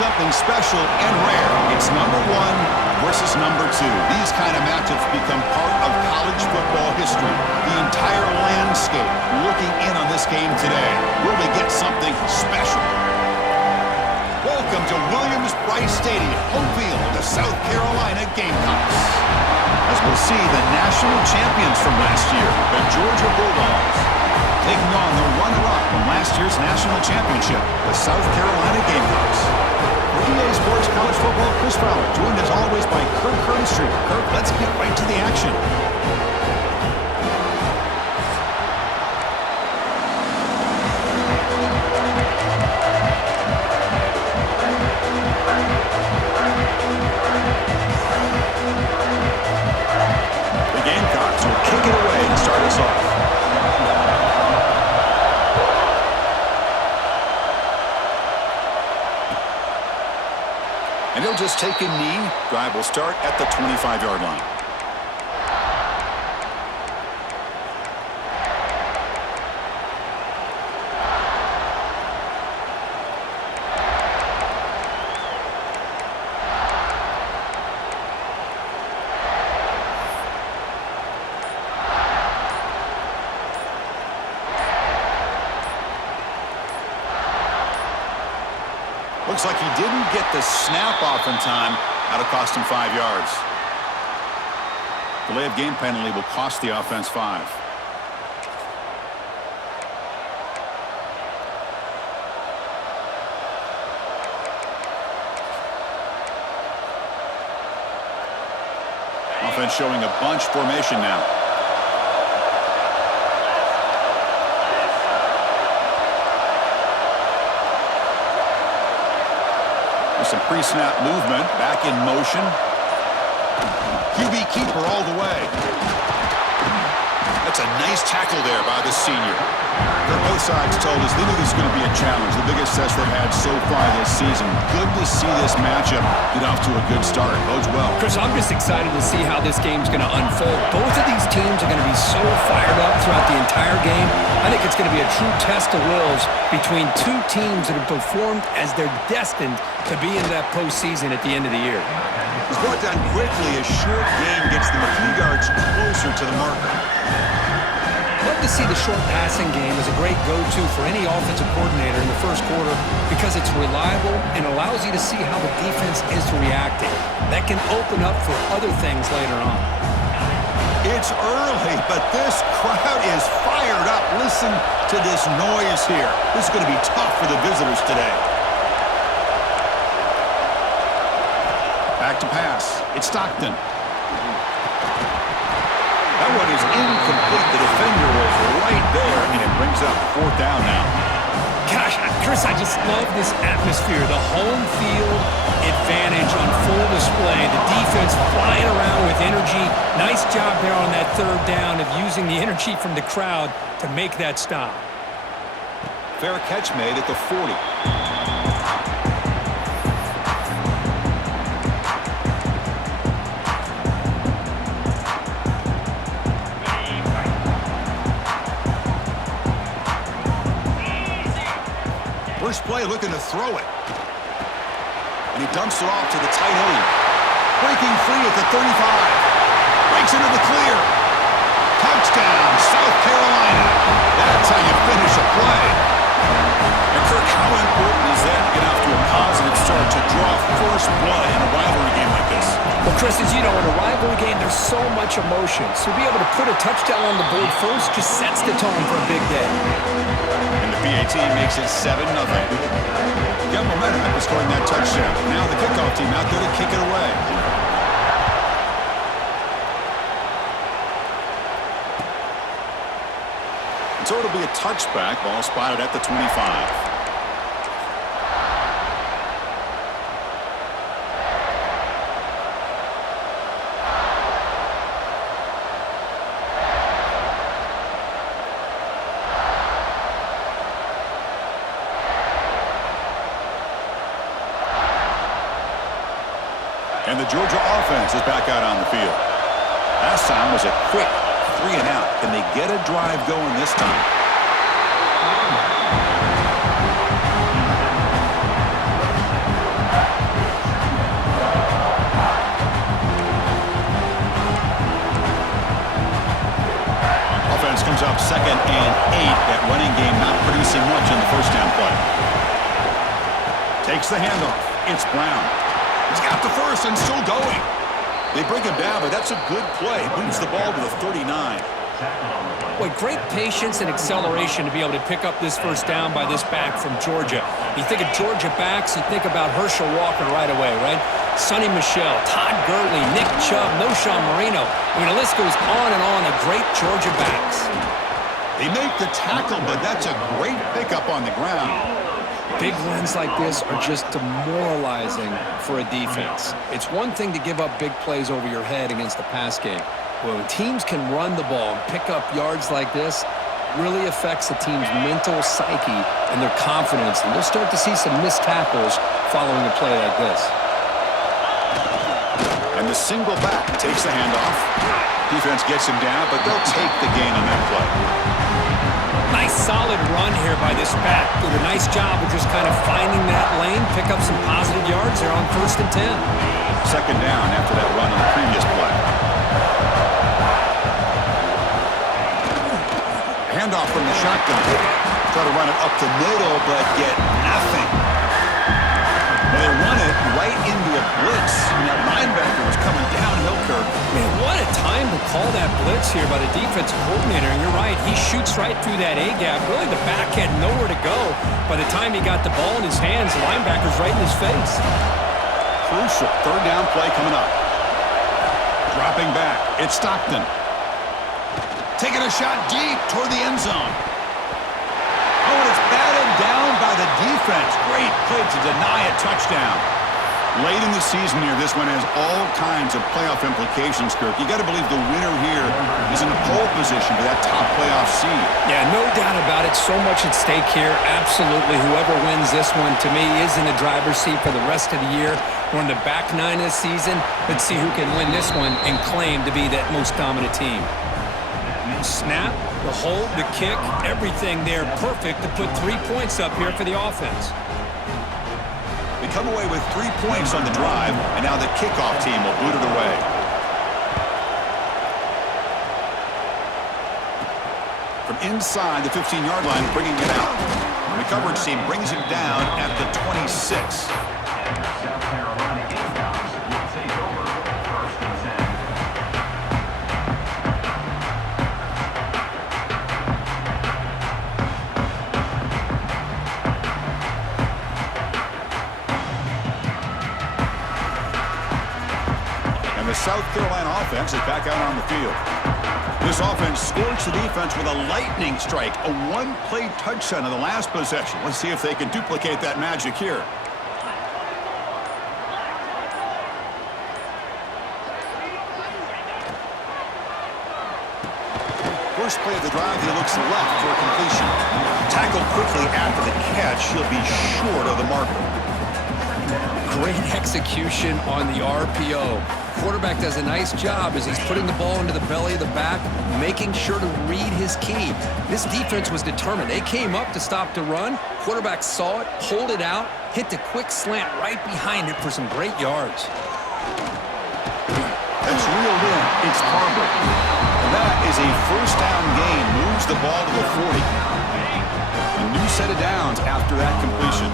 something special and rare. It's number 1 versus number 2. These kind of matchups become part of college football history. The entire landscape looking in on this game today. Will we get something special? Welcome to Williams-Brice Stadium, home field of the South Carolina Gamecocks. As we'll see, the national champions from last year, the Georgia Bulldogs, taking on the runner-up from last year's national championship, the South Carolina Gamecocks. For EA Sports College Football, Chris Fowler, joined as always by Kirk Hearnstreet. Kirk, let's get right to the action. The Gamecocks will kick it away to start us off. And he'll just take a knee. Drive will start at the 25-yard line. Looks like he didn't get the snap off in time. That'll cost him 5 yards. Delay of game penalty will cost the offense 5. Offense showing a bunch formation now. Some pre-snap movement, back in motion. QB keeper all the way. That's a nice tackle there by the senior. Both sides told us they knew this was going to be a challenge, the biggest test they've had so far this season. Good to see this matchup get off to a good start. Bodes well. Chris, I'm just excited to see how this game's going to unfold. Both of these teams are going to be so fired up throughout the entire game. I think it's going to be a true test of wills between two teams that have performed as they're destined to be in that postseason at the end of the year. It's brought down quickly. A short gain gets them a few yards closer to the marker. Love to see the short passing game as a great go-to for any offensive coordinator in the first quarter because it's reliable and allows you to see how the defense is reacting. That can open up for other things later on. It's early, but this crowd is fired up. Listen to this noise here. This is going to be tough for the visitors today. Back to pass. It's Stockton. That one is incomplete. The defender was right there, and it brings up 4th down now. Gosh, Chris, I just love this atmosphere. The home field advantage on full display. The defense flying around with energy. Nice job there on that 3rd down of using the energy from the crowd to make that stop. Fair catch made at the 40. First play looking to throw it. And he dumps it off to the tight end. Breaking free at the 35. Breaks into the clear. Touchdown, South Carolina. That's how you finish a play. And Kirk, how important is that to get off to a positive start to draw first blood in a rivalry game like this? Well, Chris, as you know, in a rivalry game, there's so much emotion. So to be able to put a touchdown on the board first just sets the tone for a big day. And the PAT makes it 7-0. Got momentum after scoring that touchdown. Now the kickoff team out there to kick it away. And so it'll be a touchback. Ball spotted at the 25. And the Georgia offense is back out on the field. Last time was a quick 3-and-out. Can they get a drive going this time? 2nd and 8. That running game not producing much in the first down play. Takes the handoff. It's Brown. He's got the first and still going. They bring him down, but that's a good play. Moves the ball to the 39. Boy, great patience and acceleration to be able to pick up this first down by this back from Georgia. You think of Georgia backs, you think about Herschel Walker right away, right? Sonny Michel, Todd Gurley, Nick Chubb, Noshawn Marino. I mean, the list goes on and on of great Georgia backs. They make the tackle, but that's a great pickup on the ground. Big wins like this are just demoralizing for a defense. It's one thing to give up big plays over your head against the pass game. When teams can run the ball and pick up yards like this, really affects the team's mental psyche and their confidence. And you'll start to see some missed tackles following a play like this. And the single back takes the handoff. Defense gets him down, but they'll take the gain on that play. Nice solid run here by this back. Did a nice job of just kind of finding that lane, pick up some positive yards there on 1st and 10. 2nd down after that run on the previous play. Handoff from the shotgun. Try to run it up the middle, but get nothing. They run it right into a blitz, and that linebacker was coming downhill, Kirk. Man, what a time to call that blitz here by the defensive coordinator. And you're right, he shoots right through that A-gap. Really, the back had nowhere to go. By the time he got the ball in his hands, the linebacker's right in his face. Crucial 3rd down play coming up. Dropping back, it's Stockton. Taking a shot deep toward the end zone. Oh, and it's batted down by the defense. Great play to deny a touchdown. Late in the season here, this one has all kinds of playoff implications, Kirk. You got to believe the winner here is in the pole position for that top playoff seed. Yeah, no doubt about it. So much at stake here. Absolutely. Whoever wins this one, to me, is in the driver's seat for the rest of the year. We're in the back 9 of the season. Let's see who can win this one and claim to be that most dominant team. Snap, the hold, the kick, everything there perfect to put 3 points up here for the offense. They come away with 3 points on the drive, and now the kickoff team will boot it away. From inside the 15-yard line, bringing it out. And the coverage team brings it down at the 26. The South Carolina offense is back out on the field. This offense scorched the defense with a lightning strike, a one-play touchdown in the last possession. Let's see if they can duplicate that magic here. First play of the drive, he looks left for a completion. Tackled quickly after the catch, he'll be short of the marker. Great execution on the RPO. Quarterback does a nice job as he's putting the ball into the belly of the back, making sure to read his key. This defense was determined. They came up to stop the run. Quarterback saw it, pulled it out, hit the quick slant right behind it for some great yards. That's reeled in. It's Barber. And that is a first down gain. Moves the ball to the 40. A new set of downs after that completion.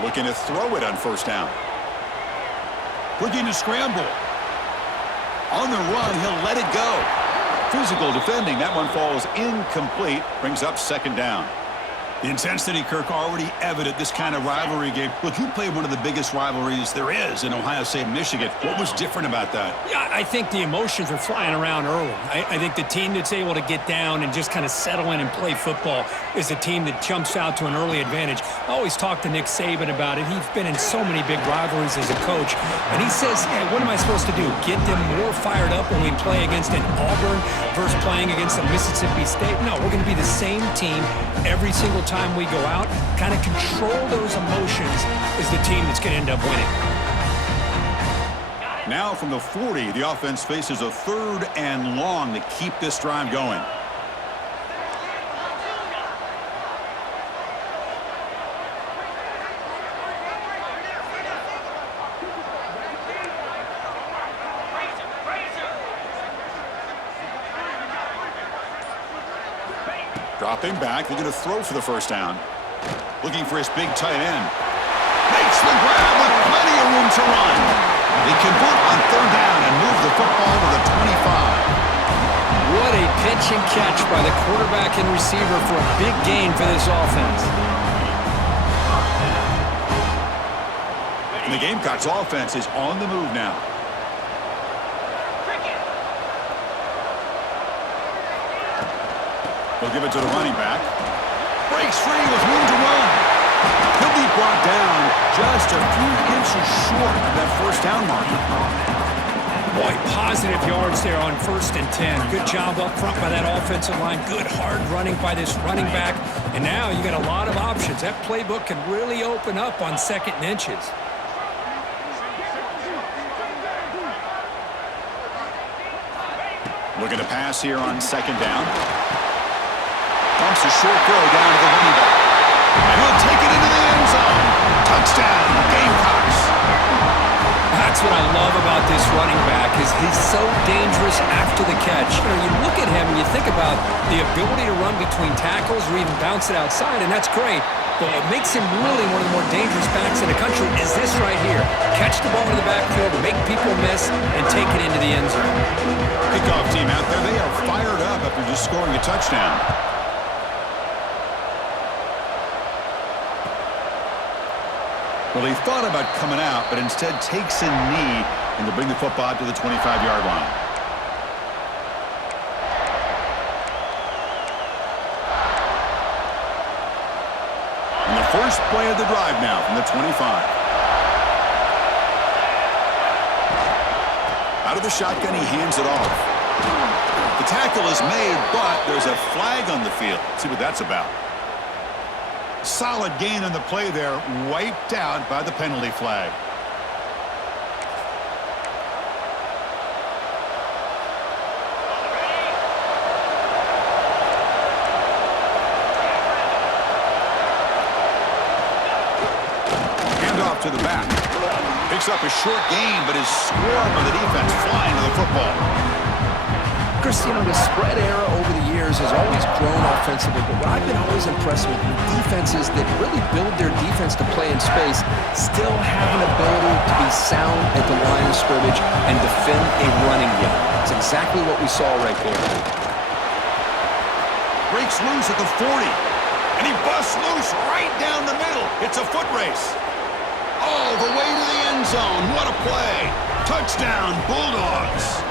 Looking to throw it on first down. Looking to scramble. On the run, he'll let it go. Physical defending. That one falls incomplete. Brings up 2nd down. The intensity, Kirk, already evident this kind of rivalry game. Look, you played one of the biggest rivalries there is in Ohio State and Michigan. What was different about that? Yeah, I think the emotions are flying around early. I think the team that's able to get down and just kind of settle in and play football is a team that jumps out to an early advantage. I always talk to Nick Saban about it. He's been in so many big rivalries as a coach. And he says, hey, what am I supposed to do? Get them more fired up when we play against an Auburn versus playing against a Mississippi State? No, we're going to be the same team every single time we go out. Kind of control those emotions is the team that's going to end up winning. Now from the 40, the offense faces a 3rd and long to keep this drive going. Dropping back, they're going to throw for the first down. Looking for his big tight end. Makes the grab with plenty of room to run. They convert on third down and move the football to the 25. What a pitch and catch by the quarterback and receiver for a big gain for this offense. And the Gamecocks offense is on the move now. They'll give it to the running back. Breaks free with room to run. He'll be brought down just a few inches short of that first down marker. Boy, positive yards there on 1st and 10. Good job up front by that offensive line. Good hard running by this running back. And now you got a lot of options. That playbook can really open up on 2nd and inches. Looking to pass here on 2nd down. Bumps a short throw down to the running back. And he'll take it into the end zone. Touchdown, Gamecocks. That's what I love about this running back is he's so dangerous after the catch. You look at him and you think about the ability to run between tackles or even bounce it outside, and that's great. But what makes him really one of the more dangerous backs in the country is this right here. Catch the ball in the backfield, make people miss, and take it into the end zone. Kickoff team out there, they are fired up after just scoring a touchdown. Well, he thought about coming out, but instead takes a knee and will bring the football to the 25-yard line. And the first play of the drive now from the 25. Out of the shotgun, he hands it off. The tackle is made, but there's a flag on the field. Let's see what that's about. Solid gain on the play there, wiped out by the penalty flag. Hand off to the back. Picks up a short gain, but is swarmed by the defense flying to the football. Chris, the spread era over the years has always grown offensively, but what I've been always impressed with defenses that really build their defense to play in space still have an ability to be sound at the line of scrimmage and defend a running game. It's exactly what we saw right there. Breaks loose at the 40, and he busts loose right down the middle. It's a foot race. All the way to the end zone. What a play. Touchdown, Bulldogs.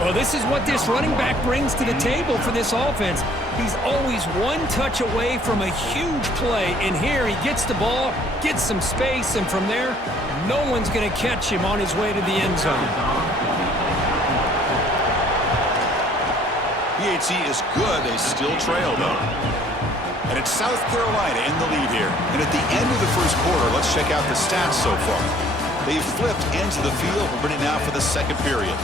Well, this is what this running back brings to the table for this offense. He's always one touch away from a huge play, and here he gets the ball, gets some space, and from there, no one's going to catch him on his way to the end zone. PHC is good. They still trail, though. And it's South Carolina in the lead here. And at the end of the first quarter, let's check out the stats so far. They've flipped into the field. We're ready now for the second period.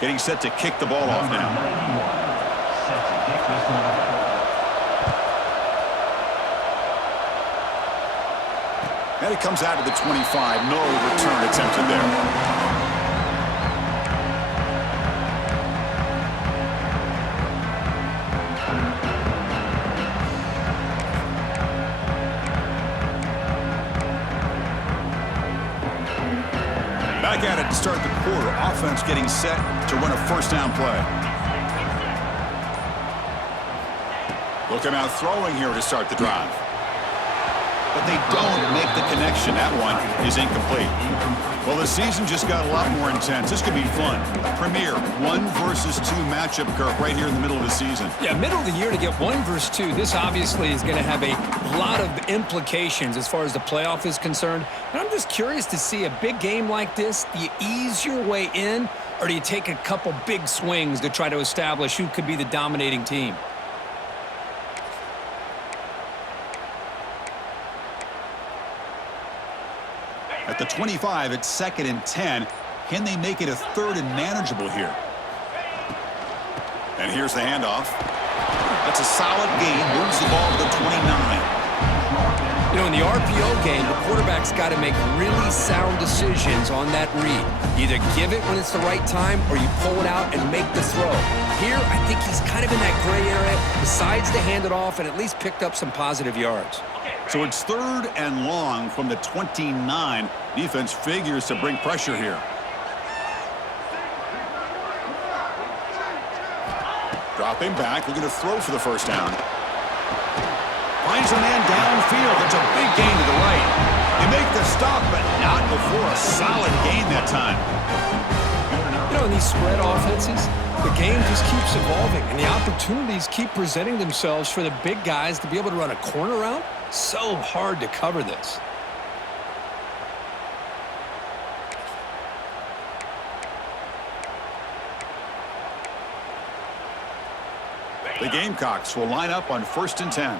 Getting set to kick the ball off now. And it comes out to the 25. No return attempted there. Back at it to start the quarter. Offense getting set to run a first down play. Looking out throwing here to start the drive. But they don't make the connection. That one is incomplete. Well, the season just got a lot more intense. This could be fun. A premier 1 versus 2 matchup, Kirk, right here in the middle of the season. Yeah, middle of the year to get 1 versus 2. This obviously is going to have a lot of implications as far as the playoff is concerned. And I'm just curious to see a big game like this. Do you ease your way in, or do you take a couple big swings to try to establish who could be the dominating team? At the 25, it's 2nd and 10. Can they make it a 3rd and manageable here? And here's the handoff. That's a solid gain. Moves the ball to the 29. You know, in the RPO game, the quarterback's got to make really sound decisions on that read. Either give it when it's the right time or you pull it out and make the throw. Here, I think he's kind of in that gray area, decides to hand it off and at least picked up some positive yards. So it's 3rd and long from the 29. Defense figures to bring pressure here. Dropping back, looking to throw for the first down. Finds a man downfield. It's a big gain to the right. You make the stop, but not before a solid gain that time. You know, in these spread offenses, the game just keeps evolving, and the opportunities keep presenting themselves for the big guys to be able to run a corner route. So hard to cover this. The Gamecocks will line up on 1st and 10.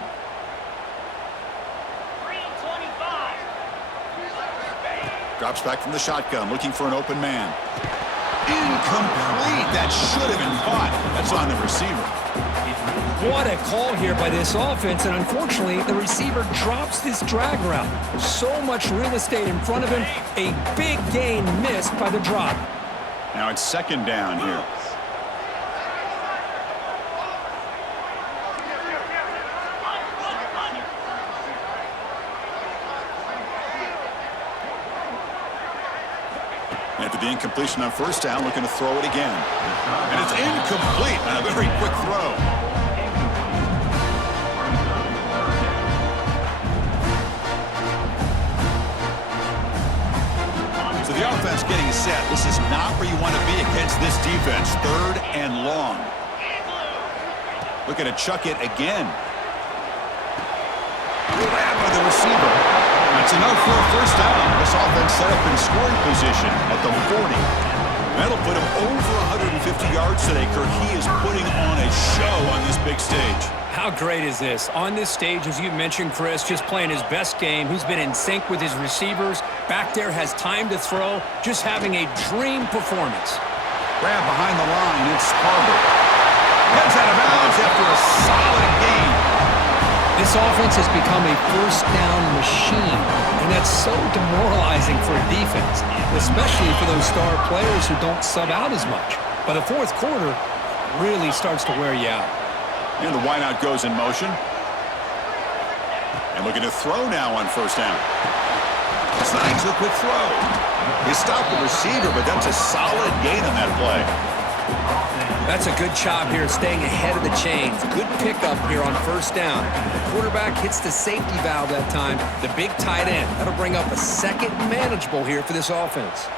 Drops back from the shotgun, looking for an open man. Incomplete. That should have been caught. That's on the receiver. What a call here by this offense, and unfortunately, the receiver drops this drag route. So much real estate in front of him. A big gain missed by the drop. Now it's 2nd down here. After the incompletion on 1st down, looking to throw it again. And it's incomplete on a very quick throw. So the offense getting set. This is not where you want to be against this defense. 3rd and long. Looking to chuck it again. Grabbed by the receiver. That's enough for a first down. This offense set up in scoring position at the 40. That'll put him over 150 yards today, Kirk. He is putting on a show on this big stage. How great is this? On this stage, as you mentioned, Chris, just playing his best game. He's been in sync with his receivers. Back there, has time to throw. Just having a dream performance. Grab behind the line. It's Harbor. Heads out of bounds after a solid game. This offense has become a first down machine, and that's so demoralizing for a defense, especially for those star players who don't sub out as much. By the 4th quarter, it really starts to wear you out. And the wideout goes in motion. And looking to throw now on 1st down. Signs a quick throw. He stopped the receiver, but that's a solid gain on that play. That's a good job here, staying ahead of the chains. Good pickup here on 1st down. The quarterback hits the safety valve that time, the big tight end. That'll bring up a 2nd manageable here for this offense.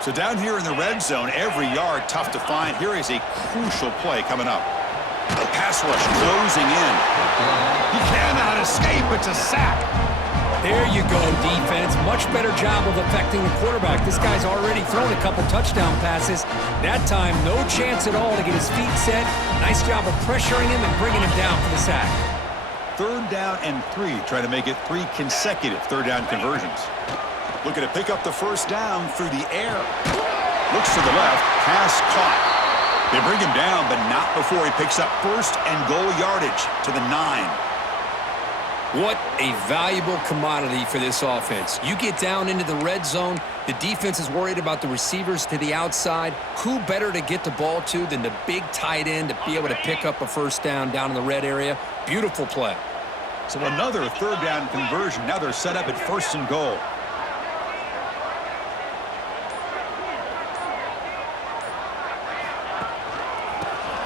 So down here in the red zone, every yard tough to find. Here is a crucial play coming up. The pass rush closing in. He cannot escape. It's a sack. There you go, defense. Much better job of affecting the quarterback. This guy's already thrown a couple touchdown passes. That time, no chance at all to get his feet set. Nice job of pressuring him and bringing him down for the sack. 3rd down and 3, trying to make it 3 consecutive 3rd down conversions. Looking to pick up the 1st down through the air. Looks to the left, pass caught. They bring him down, but not before he picks up 1st and goal yardage to the 9. What a valuable commodity for this offense. You get down into the red zone, the defense is worried about the receivers to the outside. Who better to get the ball to than the big tight end to be able to pick up a 1st down in the red area? Beautiful play. So another 3rd down conversion. Now they're set up at 1st and goal.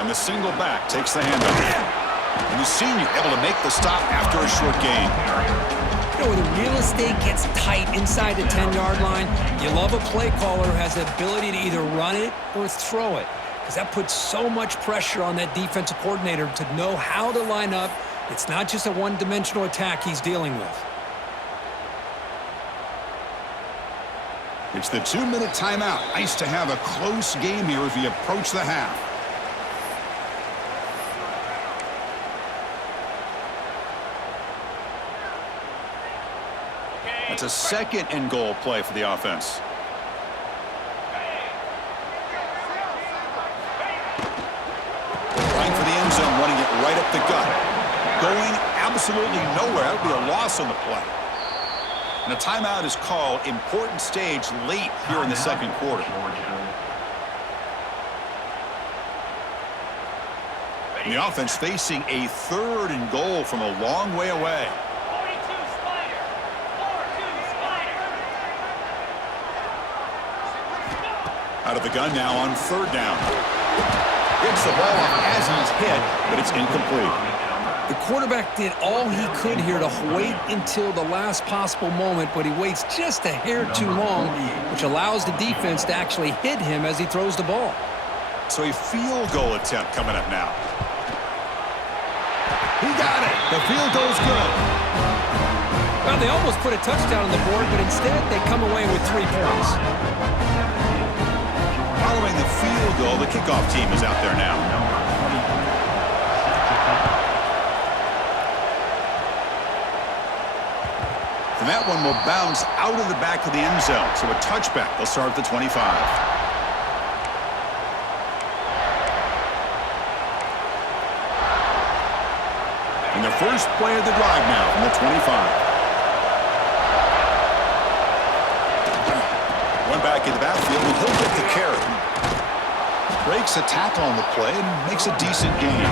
And the single back takes the handoff. And the senior able to make the stop after a short gain. You know, when the real estate gets tight inside the 10-yard line, you love a play caller who has the ability to either run it or throw it, because that puts so much pressure on that defensive coordinator to know how to line up. It's not just a one-dimensional attack he's dealing with. It's the 2-minute timeout. Nice to have a close game here as we approach the half. It's a 2nd and goal play for the offense. Trying for the end zone, running it right up the gut. Going absolutely nowhere. That would be a loss on the play. And a timeout is called. Important stage late here in the second quarter. And the offense facing a 3rd and goal from a long way away. Out of the gun now on 3rd down. Gets the ball up as he's hit, but it's incomplete. The quarterback did all he could here to wait until the last possible moment, but he waits just a hair too long, which allows the defense to actually hit him as he throws the ball. So a field goal attempt coming up now. He got it. The field goal's good. Well, they almost put a touchdown on the board, but instead they come away with 3 points. Following the field goal, the kickoff team is out there now. And that one will bounce out of the back of the end zone. So a touchback. They'll start at the 25. And the first play of the drive now from the 25. One back in the backfield, and he'll get the carry. Breaks a tackle on the play and makes a decent gain.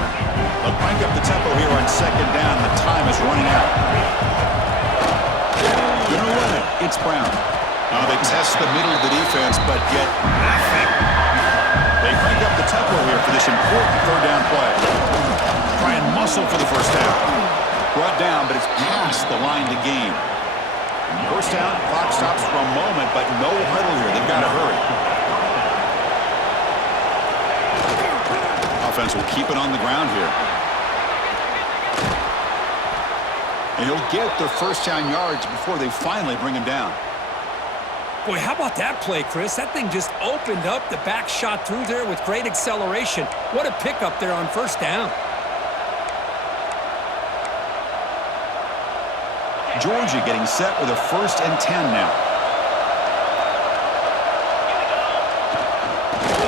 They'll crank up the tempo here on 2nd down. The time is running out. Gonna run it. It's Brown. Now they test the middle of the defense, but get nothing. They crank up the tempo here for this important 3rd down play. Try and muscle for the first down. Brought down, but it's past the line to gain. First down, clock stops for a moment, but no huddle here. They've got to hurry. Offense will keep it on the ground here. And he'll get the first down yards before they finally bring him down. Boy, how about that play, Chris? That thing just opened up. The back shot through there with great acceleration. What a pickup there on first down. Georgia getting set with a 1st and 10 now.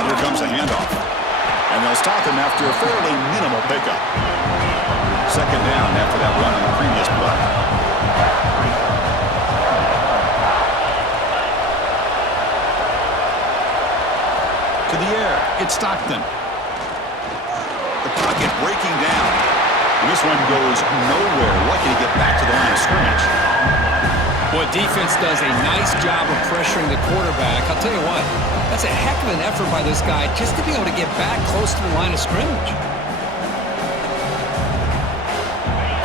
Here comes a handoff. And they'll stop him after a fairly minimal pickup. 2nd down after that run on the previous play. To the air, it's Stockton. The pocket breaking down. And this one goes nowhere. Lucky to get back to the line of scrimmage. Well, defense does a nice job of pressuring the quarterback. I'll tell you what, that's a heck of an effort by this guy just to be able to get back close to the line of scrimmage.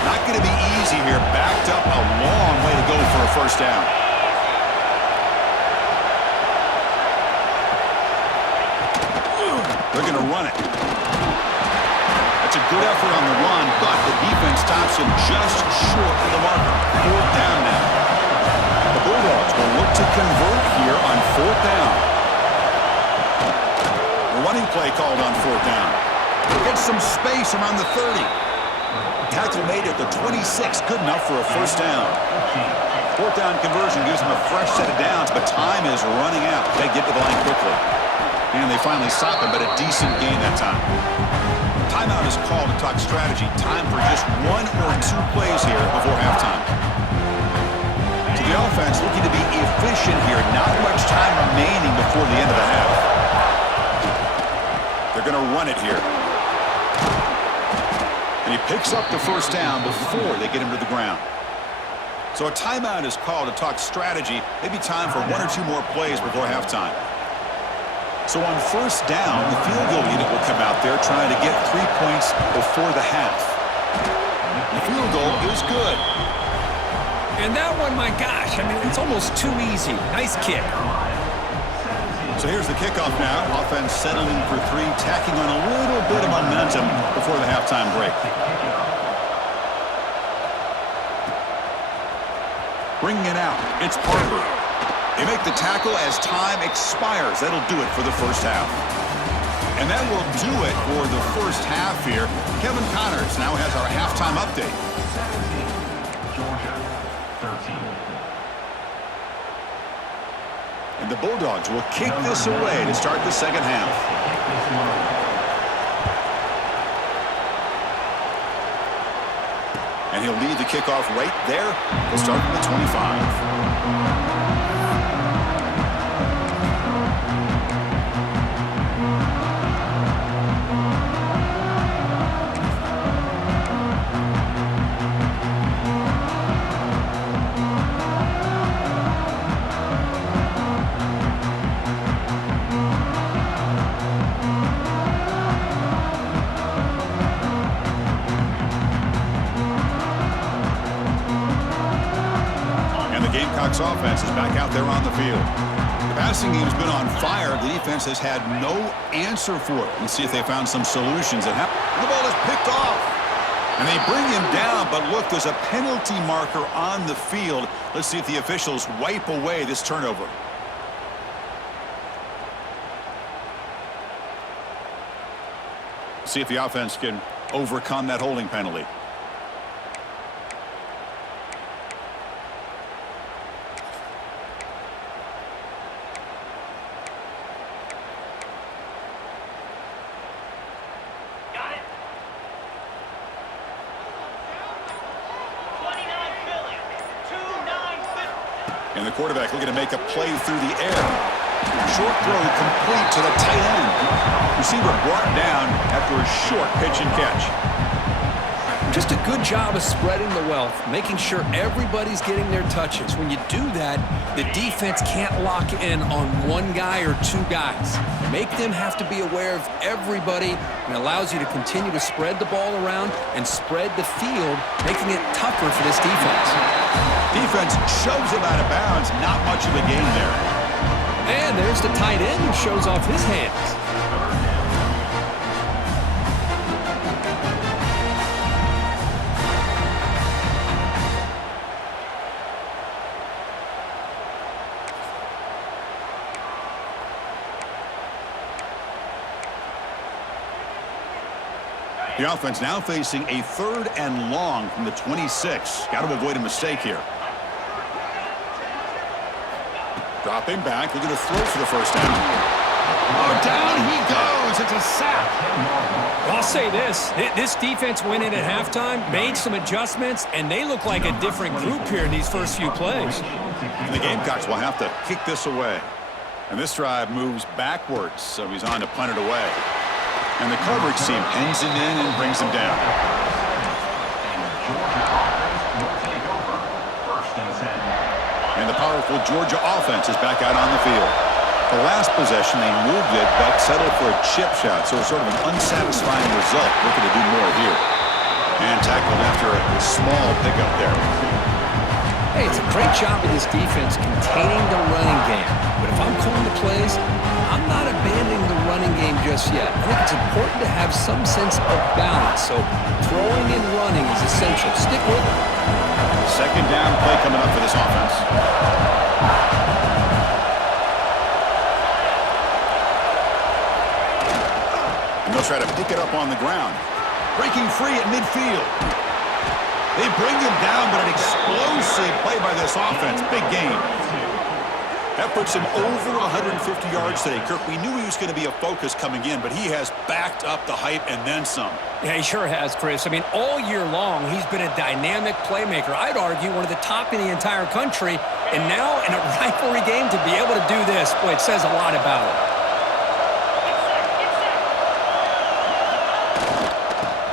Not going to be easy here. Backed up a long way to go for a first down. They're going to run it. That's a good effort on the run, but the defense stops him just short of the marker. 4th down now. The Bulldogs will look to convert here on 4th down. The running play called on 4th down. Gets some space around the 30. Tackle made at the 26, good enough for a first down. 4th down conversion gives them a fresh set of downs, but time is running out. They get to the line quickly. And they finally stop him, but a decent gain that time. Timeout is called to talk strategy. Time for just 1 or 2 plays here before halftime. So the offense looking to be efficient here. Not much time remaining before the end of the half. They're going to run it here. And he picks up the first down before they get him to the ground. So a timeout is called to talk strategy. Maybe time for 1 or 2 more plays before halftime. So on first down, the field goal unit will come out there trying to get 3 points before the half. The field goal is good. And that one, my gosh, I mean, it's almost too easy. Nice kick. So here's the kickoff now. Offense settling for 3, tacking on a little bit of momentum before the halftime break. Bringing it out, it's Parker. They make the tackle as time expires. That'll do it for the first half. And that will do it for the first half here. Kevin Connors now has our halftime update. 17, Georgia, 13. And the Bulldogs will kick this away to start the second half. And he'll lead the kickoff right there. He'll start from the 25. Gamecocks offense is back out there on the field. The passing game's been on fire. The defense has had no answer for it. Let's see if they found some solutions. The ball is picked off. And they bring him down, but look, there's a penalty marker on the field. Let's see if the officials wipe away this turnover. See if the offense can overcome that holding penalty. And the quarterback looking to make a play through the air. Short throw complete to the tight end. Receiver brought down after a short pitch and catch. Just a good job of spreading the wealth, making sure everybody's getting their touches. When you do that, the defense can't lock in on one guy or two guys. Make them have to be aware of everybody, and allows you to continue to spread the ball around and spread the field, making it tougher for this defense. Defense shoves him out of bounds. Not much of a gain there. And there's the tight end who shows off his hands. The offense now facing a 3rd and long from the 26. Got to avoid a mistake here. Dropping back, looking to throw for the first down. Oh, down he goes. It's a sack. I'll say this defense went in at halftime, made some adjustments, and they look like a different group here in these first few plays. And the Gamecocks will have to kick this away. And this drive moves backwards, so he's on to punt it away. And the coverage team pins him in and brings him down. And the powerful Georgia offense is back out on the field. The last possession, they moved it, but settled for a chip shot, so it's sort of an unsatisfying result. Looking to do more here. And tackled after a small pickup there. Hey, it's a great job of this defense containing the running game. But if I'm calling the plays, I'm not abandoning the running game just yet. I think it's important to have some sense of balance. So throwing and running is essential. Stick with it. Second down play coming up for this offense. And they'll try to pick it up on the ground. Breaking free at midfield. They bring him down, but an explosive play by this offense. Big game. That puts him over 150 yards today. Kirk, we knew he was going to be a focus coming in, but he has backed up the hype and then some. Yeah, he sure has, Chris. I mean, all year long, he's been a dynamic playmaker. I'd argue one of the top in the entire country. And now in a rivalry game, to be able to do this, boy, it says a lot about him.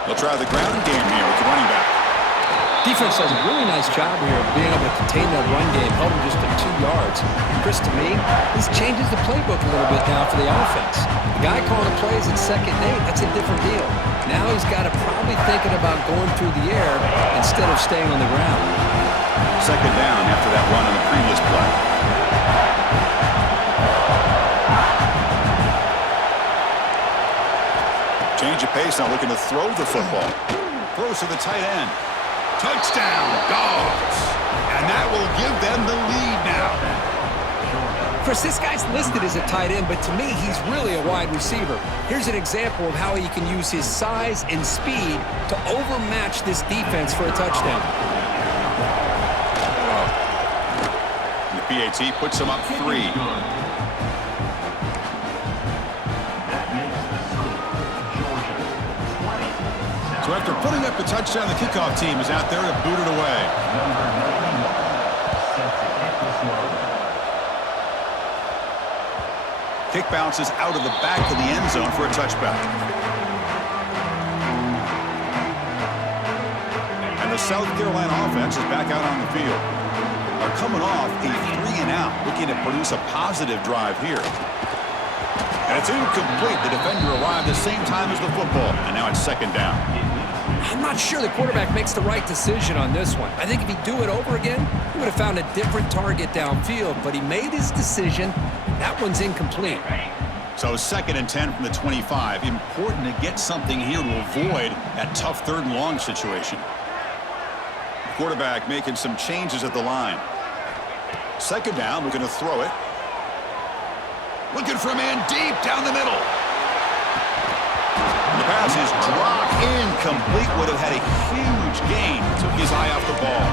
They'll try the ground game here with the running back. Defense does a really nice job here of being able to contain that run game, held him just at 2 yards. Chris, to me, this changes the playbook a little bit now for the offense. The guy calling the plays at 2nd and 8, that's a different deal. Now he's got to probably thinking about going through the air instead of staying on the ground. Second down after that run on the previous play. Change of pace, now looking to throw the football. Throws to the tight end. Touchdown, Dogs. And that will give them the lead now. Chris, this guy's listed as a tight end, but to me, he's really a wide receiver. Here's an example of how he can use his size and speed to overmatch this defense for a touchdown. And the PAT puts him up 3. So After putting up the touchdown, the kickoff team is out there to boot it away. Number 91 set to kick this one. Kick bounces out of the back of the end zone for a touchback. And the South Carolina offense is back out on the field. Are coming off a 3-and-out, looking to produce a positive drive here. And it's incomplete. The defender arrived the same time as the football, and now it's second down. I'm not sure the quarterback makes the right decision on this one. I think if he'd do it over again, he would have found a different target downfield, but he made his decision. That one's incomplete. So 2nd and 10 from the 25. Important to get something here to avoid that tough 3rd and long situation. Quarterback making some changes at the line. 2nd down, looking to throw it. Looking for a man deep down the middle. The pass is dropped incomplete. Would have had a huge gain. Took his eye off the ball.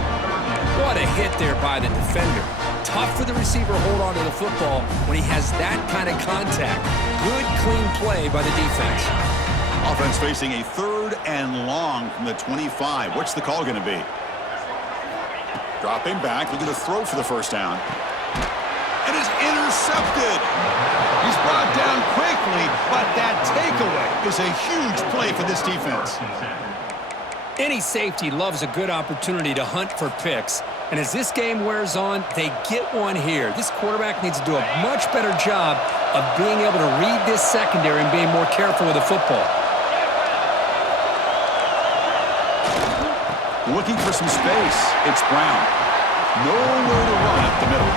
What a hit there by the defender. Tough for the receiver to hold on to the football when he has that kind of contact. Good, clean play by the defense. Offense facing a 3rd and long from the 25. What's the call going to be? Dropping back, looking to throw for the 1st down. And is intercepted. He's brought down quickly, but that takeaway is a huge play for this defense. Any safety loves a good opportunity to hunt for picks. And as this game wears on, they get one here. This quarterback needs to do a much better job of being able to read this secondary and being more careful with the football. Looking for some space. It's Brown. Nowhere to run up the middle.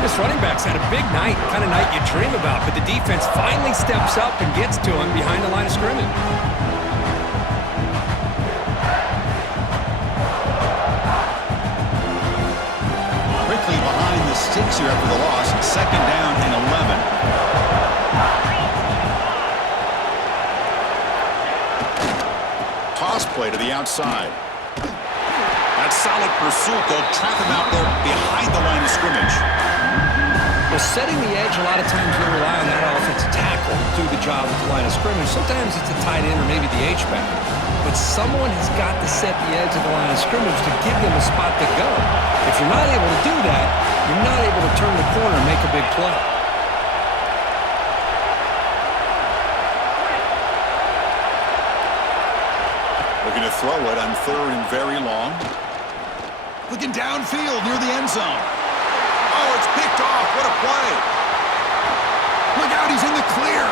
This running back's had a big night, kind of night you dream about, but the defense finally steps up and gets to him behind the line of scrimmage. Quickly behind the sticks here after the loss. 2nd down and 11. Toss play to the outside. That solid pursuit, they'll trap him out there behind the line of scrimmage. Well, setting the edge, a lot of times we rely on that offensive tackle to do the job at the line of scrimmage. Sometimes it's a tight end or maybe the H-back. But someone has got to set the edge of the line of scrimmage to give them a spot to go. If you're not able to do that, you're not able to turn the corner and make a big play. Looking to throw it on 3rd and very long. Looking downfield near the end zone. Oh, it's picked off. What a play. Look out, he's in the clear.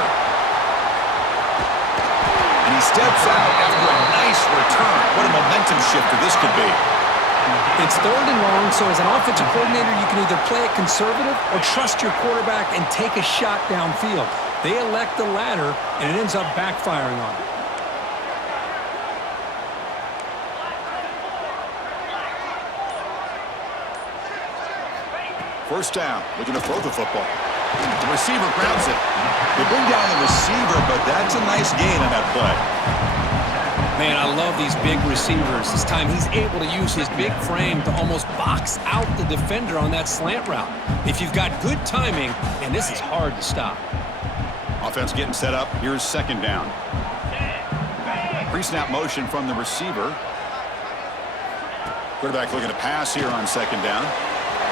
And he steps out after a nice return. What a momentum shifter this could be. It's 3rd and long, so as an offensive coordinator, you can either play it conservative or trust your quarterback and take a shot downfield. They elect the latter, and it ends up backfiring on them. 1st down, looking to throw the football. The receiver grabs it. They bring down the receiver, but that's a nice gain on that play. Man, I love these big receivers. This time he's able to use his big frame to almost box out the defender on that slant route. If you've got good timing, and this is hard to stop. Offense getting set up. Here's 2nd down. Pre-snap motion from the receiver. Quarterback looking to pass here on 2nd down.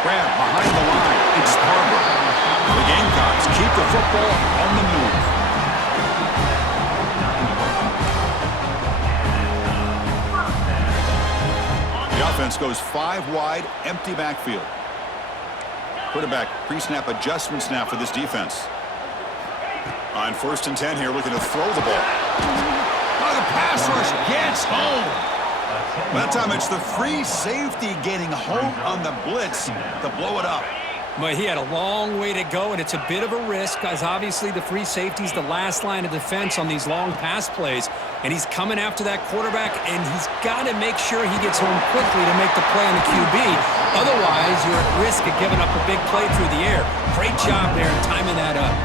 Grab behind the line. It's Barber. The Gamecocks keep the football on the move. The offense goes 5 wide, empty backfield. Quarterback pre-snap adjustments now for this defense. On 1st and 10 here, looking to throw the ball. Oh, the pass rush gets home. That time it's the free safety getting home on the blitz to blow it up. But he had a long way to go, and it's a bit of a risk because obviously the free safety's the last line of defense on these long pass plays. And he's coming after that quarterback, and he's got to make sure he gets home quickly to make the play on the QB. Otherwise, you're at risk of giving up a big play through the air. Great job there in timing that up.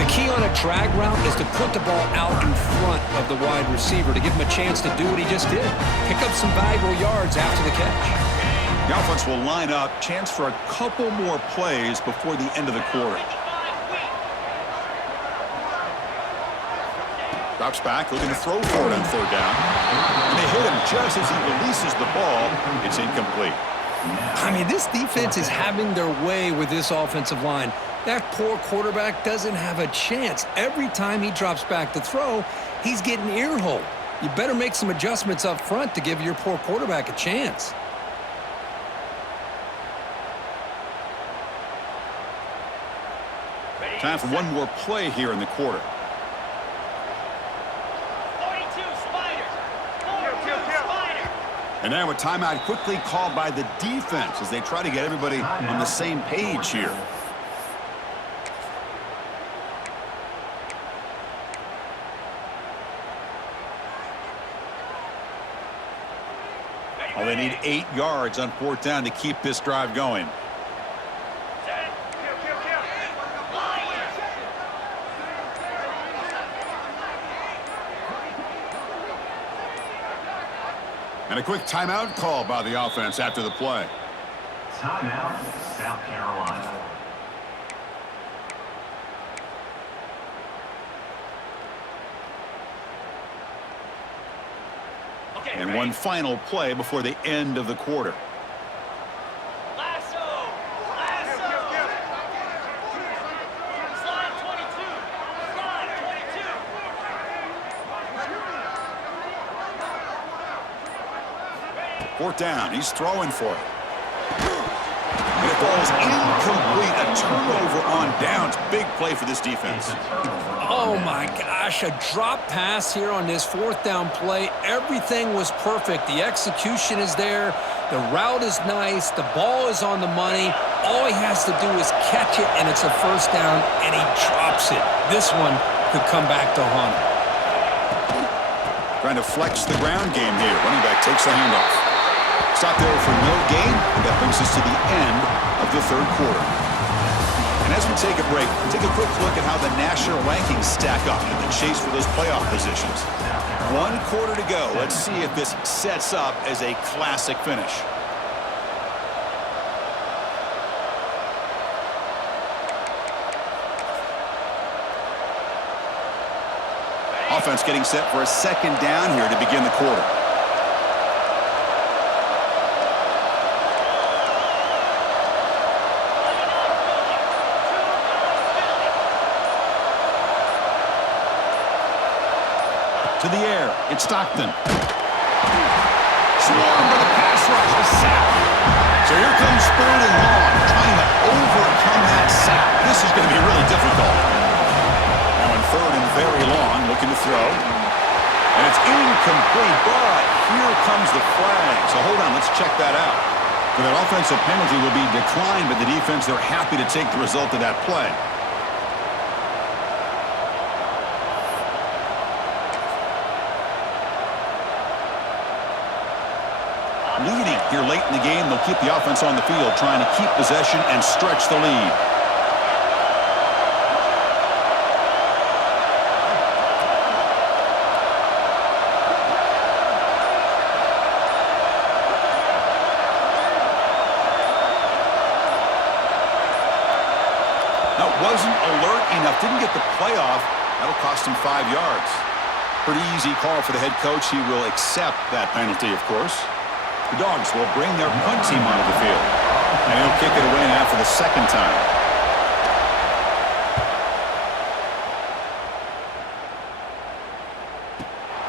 The key on a drag route is to put the ball out in front of the wide receiver to give him a chance to do what he just did. Pick up some valuable yards after the catch. The offense will line up. Chance for a couple more plays before the end of the quarter. Drops back, looking to throw for it on third down. And they hit him just as he releases the ball. It's incomplete. I mean, this defense is having their way with this offensive line. That poor quarterback doesn't have a chance. Every time he drops back to throw, he's getting ear-holed. You better make some adjustments up front to give your poor quarterback a chance. Time for one more play here in the quarter. 42 Spider. 42 Spider. And now a timeout quickly called by the defense as they try to get everybody on the same page here. Oh, they need 8 yards on fourth down to keep this drive going. And a quick timeout call by the offense after the play. Timeout, South Carolina. And one final play before the end of the quarter. Lasso. Lasso. Slide 22. Slide 22. Fourth down. He's throwing for it. And it falls incomplete. A turnover on downs. Big play for this defense. Oh, my gosh, a drop pass here on this fourth down play. Everything was perfect. The execution is there. The route is nice. The ball is on the money. All he has to do is catch it, and it's a first down, and he drops it. This one could come back to haunt him. Trying to flex the ground game here. Running back takes the handoff. Stop there for no gain. And that brings us to the end of the third quarter. And as we take a break, take a quick look at how the national rankings stack up in the chase for those playoff positions. 1 quarter to go. Let's see if this sets up as a classic finish. Offense getting set for a second down here to begin the quarter. To the air, it's Stockton. Swarmed by the pass rush, a sack. So here comes third and long, trying to overcome that sack. This is going to be really difficult. Now in third and very long, looking to throw. And it's incomplete, but here comes the flag. So hold on, let's check that out. So that offensive penalty will be declined, but the defense, they're happy to take the result of that play. Leading here late in the game, they'll keep the offense on the field, trying to keep possession and stretch the lead. Now, wasn't alert enough, didn't get the playoff. That'll cost him 5 yards. Pretty easy call for the head coach. He will accept that penalty, of course. The Dogs will bring their punt team onto the field. And he'll kick it away now for the second time.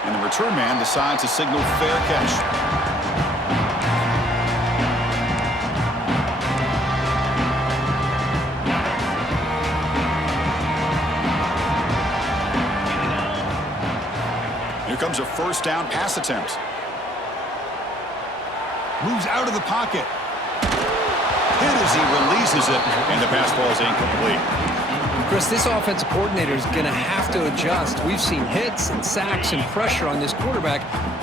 And the return man decides to signal fair catch. Here comes a first down pass attempt. Moves out of the pocket. Hit as he releases it, and the pass ball is incomplete. Chris, this offensive coordinator is going to have to adjust. We've seen hits and sacks and pressure on this quarterback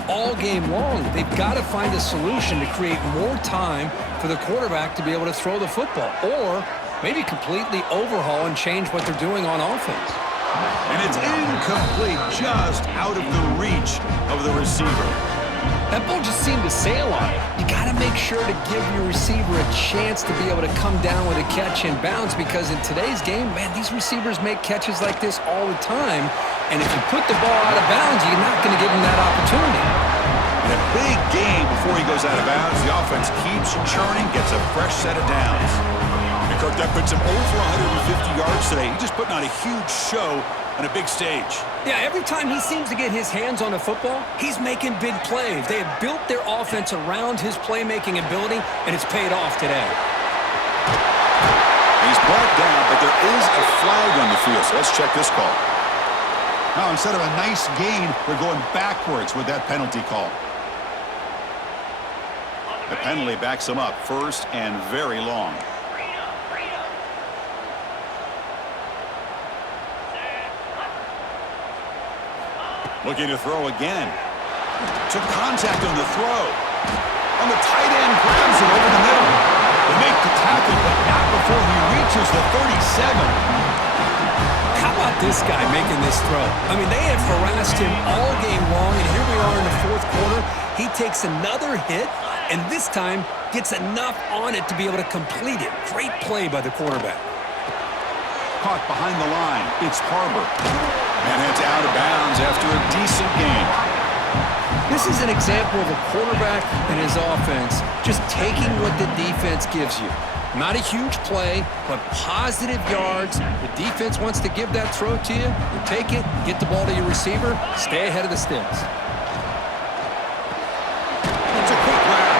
all game long. They've got to find a solution to create more time for the quarterback to be able to throw the football, or maybe completely overhaul and change what they're doing on offense. And it's incomplete, just out of the reach of the receiver. That ball just seemed to sail on it. You got to make sure to give your receiver a chance to be able to come down with a catch and bounce, because in today's game, man, these receivers make catches like this all the time. And if you put the ball out of bounds, you're not going to give them that opportunity. In a big game before he goes out of bounds, the offense keeps churning, gets a fresh set of downs. And Kirk, that puts him over 150 yards today. He's just putting on a huge show on a big stage. Yeah, every time he seems to get his hands on the football, he's making big plays. They have built their offense around his playmaking ability, and it's paid off today. He's brought down, but there is a flag on the field, so let's check this call. Now, instead of a nice gain, they're going backwards with that penalty call. The penalty backs him up, first and very long. Looking to throw again. Took contact on the throw. And the tight end grabs it over the middle. They make the tackle, but not before he reaches the 37. How about this guy making this throw? I mean, they have harassed him all game long, and here we are in the fourth quarter. He takes another hit, and this time gets enough on it to be able to complete it. Great play by the quarterback. Caught behind the line. It's Harbor. And it's out of bounds after a decent game. This is an example of a quarterback and his offense just taking what the defense gives you. Not a huge play, but positive yards. The defense wants to give that throw to you. You take it, get the ball to your receiver, stay ahead of the sticks. It's a quick grab.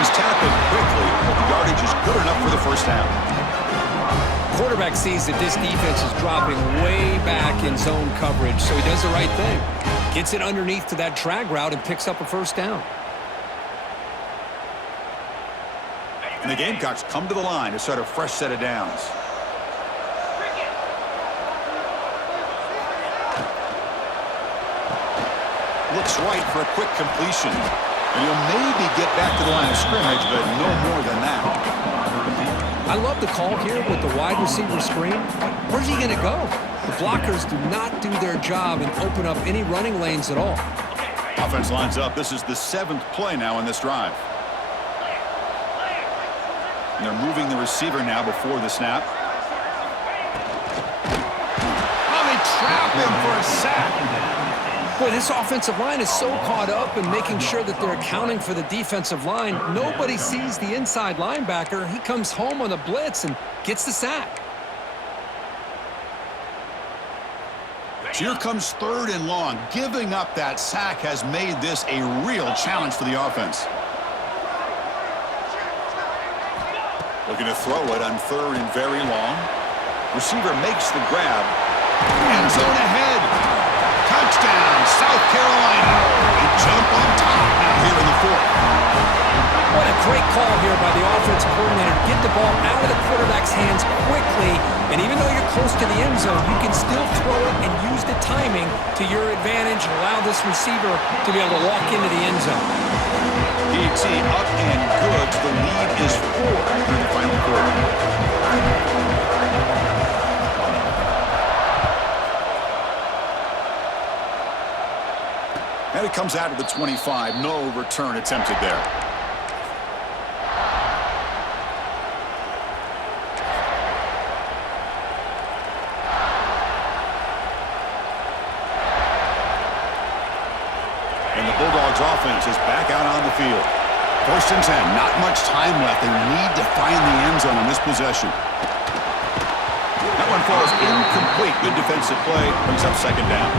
He's tackled quickly, but the yardage is good enough for the first down. Quarterback sees that this defense is dropping way back in zone coverage, so he does the right thing. Gets it underneath to that drag route and picks up a first down. And the Gamecocks come to the line to start a fresh set of downs. Looks right for a quick completion. And he'll maybe get back to the line of scrimmage, but no more than that. I love the call here with the wide receiver screen. Where's he going to go? The blockers do not do their job and open up any running lanes at all. Offense lines up. This is the 7th play now in this drive. And they're moving the receiver now before the snap. Oh, they trap him for a sack. Boy, this offensive line is so caught up in making sure that they're accounting for the defensive line. Nobody sees the inside linebacker. He comes home on the blitz and gets the sack. Here comes 3rd and long. Giving up that sack has made this a real challenge for the offense. Looking to throw it on 3rd and very long. Receiver makes the grab. End zone ahead. Touchdown, South Carolina. They jump on top now here in the 4th. What a great call here by the offensive coordinator to get the ball out of the quarterback's hands quickly. And even though you're close to the end zone, you can still throw it and use the timing to your advantage and allow this receiver to be able to walk into the end zone. DT up and good. The lead is 4 in the final quarter. And it comes out of the 25. No return attempted there. And the Bulldogs offense is back out on the field. 1st and 10. Not much time left. They need to find the end zone on this possession. That one falls incomplete. Good defensive play. Brings up 2nd down.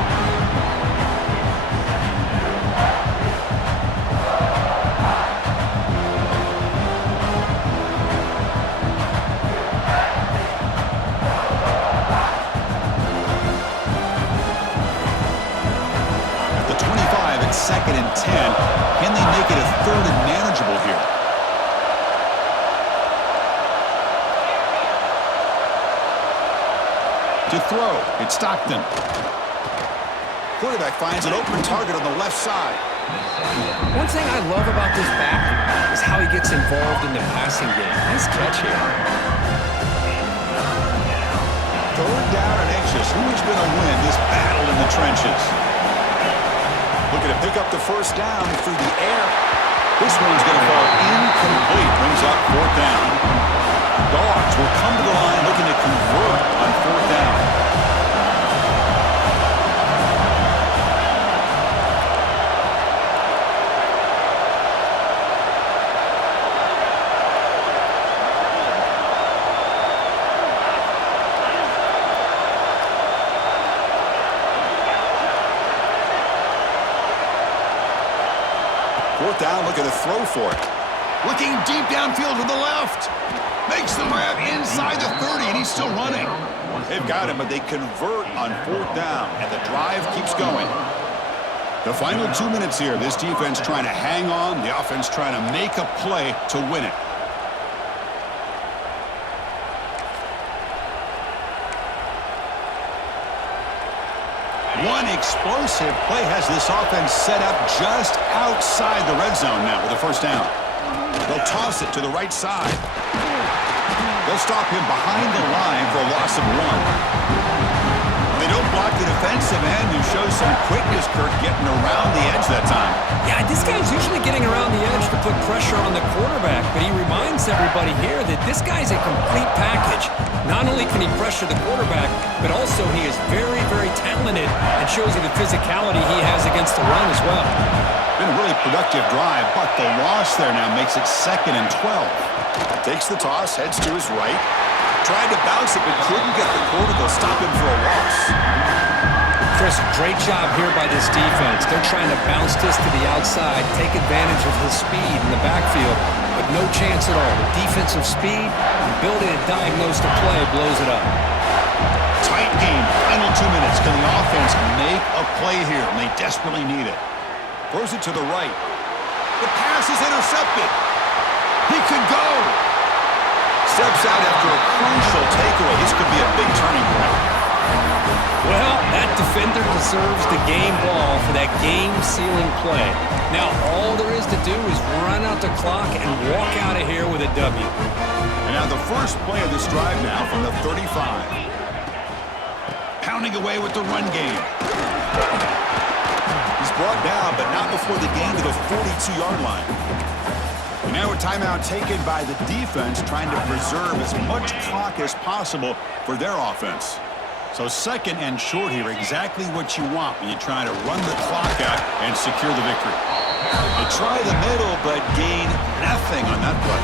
It's 2nd and 10. Can they make it a 3rd and manageable here? To throw, it's Stockton. Quarterback finds an open target on the left side. One thing I love about this back is how he gets involved in the passing game. Nice catch here. 3rd down and inches. Who's going to win this battle in the trenches? Looking to pick up the first down through the air. This one's going to fall incomplete. Brings up fourth down. Dogs will come to the line looking to convert on fourth down. Fourth down, looking to throw for it. Looking deep downfield to the left. Makes the grab inside the 30, and he's still running. They've got him, but they convert on fourth down, and the drive keeps going. The final 2 minutes here. This defense trying to hang on. The offense trying to make a play to win it. One explosive play has this offense set up just outside the red zone now with a first down. They'll toss it to the right side. They'll stop him behind the line for a loss of 1. They don't block the defensive end, who shows some quickness, Kirk, getting around the edge that time. Yeah, this guy's usually getting around the edge to put pressure on the quarterback, but he reminds everybody here that this guy's a complete package. Not only can he pressure the quarterback, but also he is very, very talented and shows you the physicality he has against the run as well. Been a really productive drive, but the loss there now makes it 2nd and 12. Takes the toss, heads to his right. Tried to bounce it, but couldn't get the quarter. They'll stop him for a loss. Chris, great job here by this defense. They're trying to bounce this to the outside, take advantage of his speed in the backfield, but no chance at all. The defensive speed, ability to diagnose the play, blows it up. Tight game, final 2 minutes. Can the offense make a play here? And they desperately need it. Throws it to the right. The pass is intercepted. He could go. Steps out after a crucial takeaway. This could be a big turning point. Well, that defender deserves the game ball for that game-sealing play. Now, all there is to do is run out the clock and walk out of here with a W. And now the first play of this drive now from the 35. Pounding away with the run game. He's brought down, but not before the gain to the 42-yard line. And now a timeout taken by the defense, trying to preserve as much clock as possible for their offense. So 2nd and short here, exactly what you want when you try to run the clock out and secure the victory. They try the middle, but gain nothing on that play.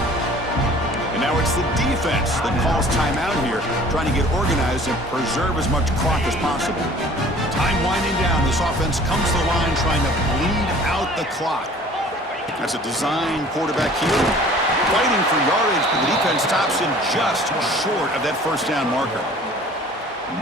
And now it's the defense that calls timeout here, trying to get organized and preserve as much clock as possible. Time winding down, this offense comes to the line trying to bleed out the clock. That's a design quarterback here, fighting for yardage, but the defense stops him just short of that first down marker.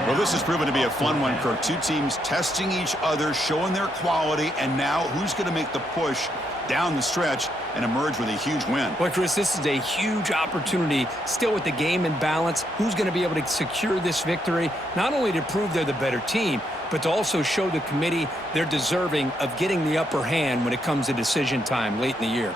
Well, this has proven to be a fun one, Kirk. Two teams testing each other, showing their quality, and now who's going to make the push down the stretch and emerge with a huge win? Well, Chris, this is a huge opportunity, still with the game in balance. Who's going to be able to secure this victory, not only to prove they're the better team, but to also show the committee they're deserving of getting the upper hand when it comes to decision time late in the year.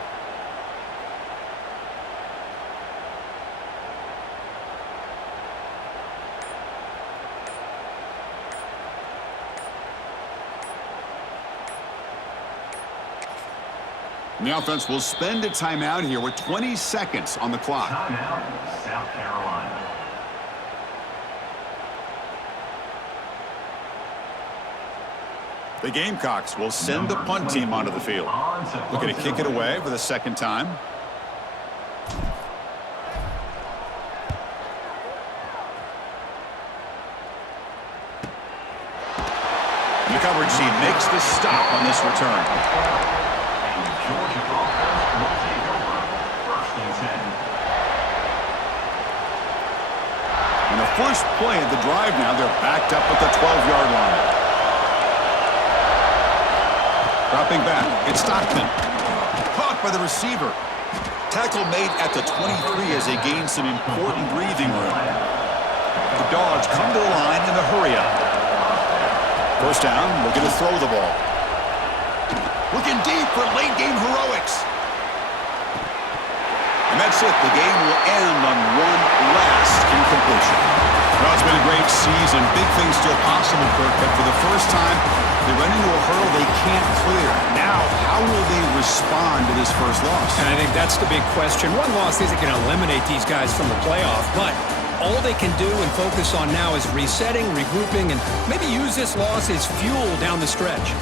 And the offense will spend a timeout here with 20 seconds on the clock. Timeout, South Carolina. The Gamecocks will send the punt team onto the field. Looking to kick it away for the second time. The coverage team makes the stop on this return. And the Georgia offense will take over 1st and 10. And the first play of the drive now, they're backed up at the 12-yard line. Dropping back, it's Stockton. Caught by the receiver. Tackle made at the 23 as they gain some important breathing room. The Dogs come to the line in a hurry-up. First down, looking to throw the ball. Looking deep for late-game heroics. And that's it. The game will end on one last incompletion. Well, it's been a great season. Big things still possible, Kirk, but for the first time, they run into a hurdle they can't clear. Now, how will they respond to this first loss? And I think that's the big question. One loss isn't going to eliminate these guys from the playoff, but all they can do and focus on now is resetting, regrouping, and maybe use this loss as fuel down the stretch.